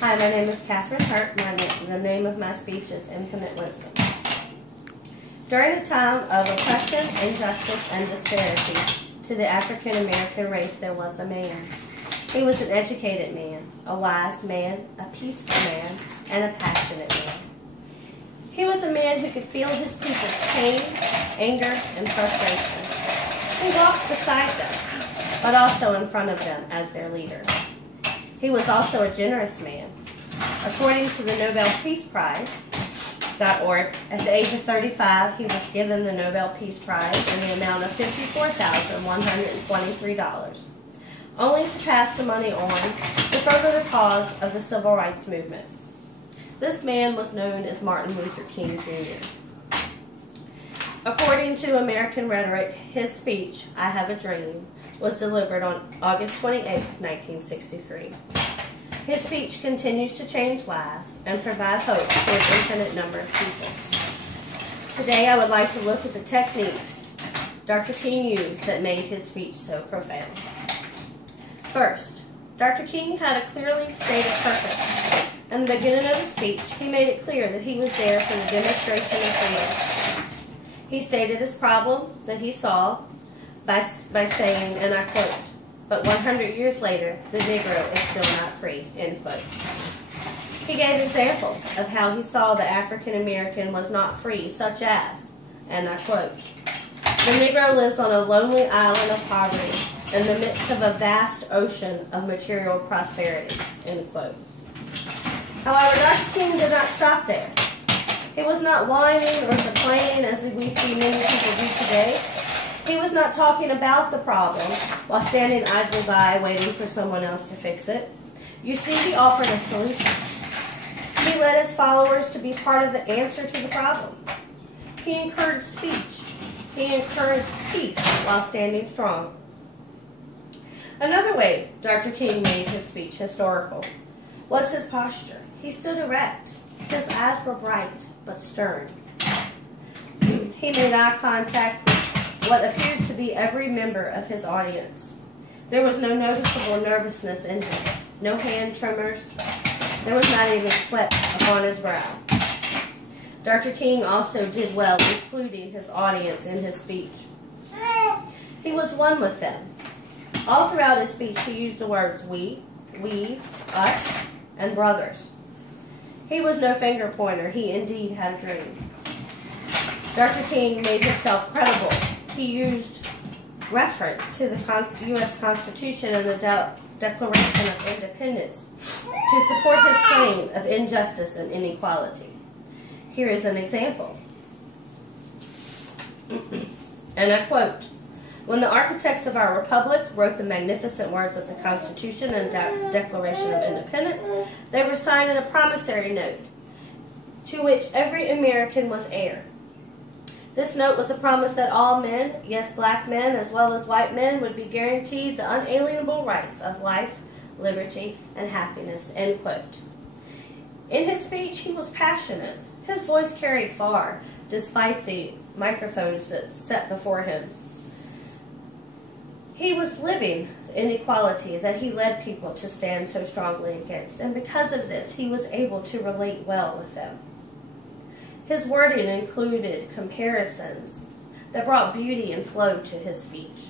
Hi, my name is Catherine Hurt. The name of my speech is Infinite Wisdom. During a time of oppression, injustice, and disparity to the African American race, there was a man. He was an educated man, a wise man, a peaceful man, and a passionate man. He was a man who could feel his people's pain, anger, and frustration. He walked beside them, but also in front of them as their leader. He was also a generous man. According to the Nobel Peace Prize.org, at the age of 35, he was given the Nobel Peace Prize in the amount of $54,123, only to pass the money on to further the cause of the Civil Rights Movement. This man was known as Martin Luther King, Jr. According to American Rhetoric, his speech, I Have a Dream, was delivered on August 28, 1963. His speech continues to change lives and provide hope for an infinite number of people. Today I would like to look at the techniques Dr. King used that made his speech so profound. First, Dr. King had a clearly stated purpose. In the beginning of his speech, he made it clear that he was there for the demonstration of freedom. He stated his problem that he saw by saying, and I quote, "But 100 years later, the Negro is still not free," end quote. He gave examples of how he saw the African American was not free, such as, and I quote, "The Negro lives on a lonely island of poverty in the midst of a vast ocean of material prosperity," end quote. However, Dr. King did not stop there. He was not whining or complaining as we see many people do today. He was not talking about the problem while standing idly by waiting for someone else to fix it. You see, he offered a solution. He led his followers to be part of the answer to the problem. He encouraged speech. He encouraged peace while standing strong. Another way Dr. King made his speech historical was his posture. He stood erect. His eyes were bright but stern. He made eye contact with what appeared to be every member of his audience. There was no noticeable nervousness in him, no hand tremors. There was not even sweat upon his brow. Dr. King also did well including his audience in his speech. He was one with them. All throughout his speech, he used the words we, us, and brothers. He was no finger pointer. He indeed had a dream. Dr. King made himself credible. He used reference to the U.S. Constitution and the Declaration of Independence to support his claim of injustice and inequality. Here is an example. And I quote, "When the architects of our republic wrote the magnificent words of the Constitution and Declaration of Independence, they were signed in a promissory note to which every American was heir. This note was a promise that all men, yes, black men as well as white men, would be guaranteed the unalienable rights of life, liberty, and happiness," end quote. In his speech, he was passionate. His voice carried far, despite the microphones that set before him. He was living the inequality that he led people to stand so strongly against, and because of this, he was able to relate well with them. His wording included comparisons that brought beauty and flow to his speech.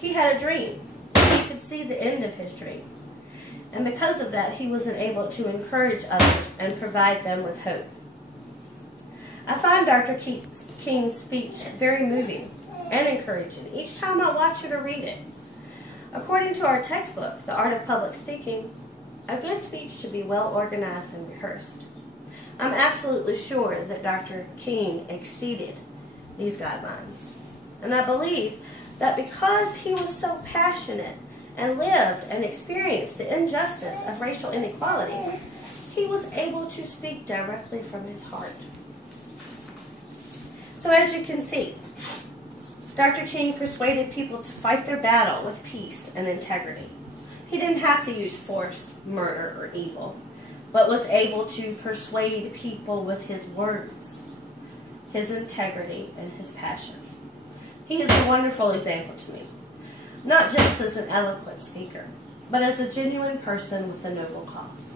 He had a dream. He could see the end of his dream. And because of that, he was able to encourage others and provide them with hope. I find Dr. King's speech very moving and encouraging each time I watch it or read it. According to our textbook, The Art of Public Speaking, a good speech should be well organized and rehearsed. I'm absolutely sure that Dr. King exceeded these guidelines. And I believe that because he was so passionate and lived and experienced the injustice of racial inequality, he was able to speak directly from his heart. So as you can see, Dr. King persuaded people to fight their battle with peace and integrity. He didn't have to use force, murder, or evil, but was able to persuade people with his words, his integrity, and his passion. He is a wonderful example to me, not just as an eloquent speaker, but as a genuine person with a noble cause.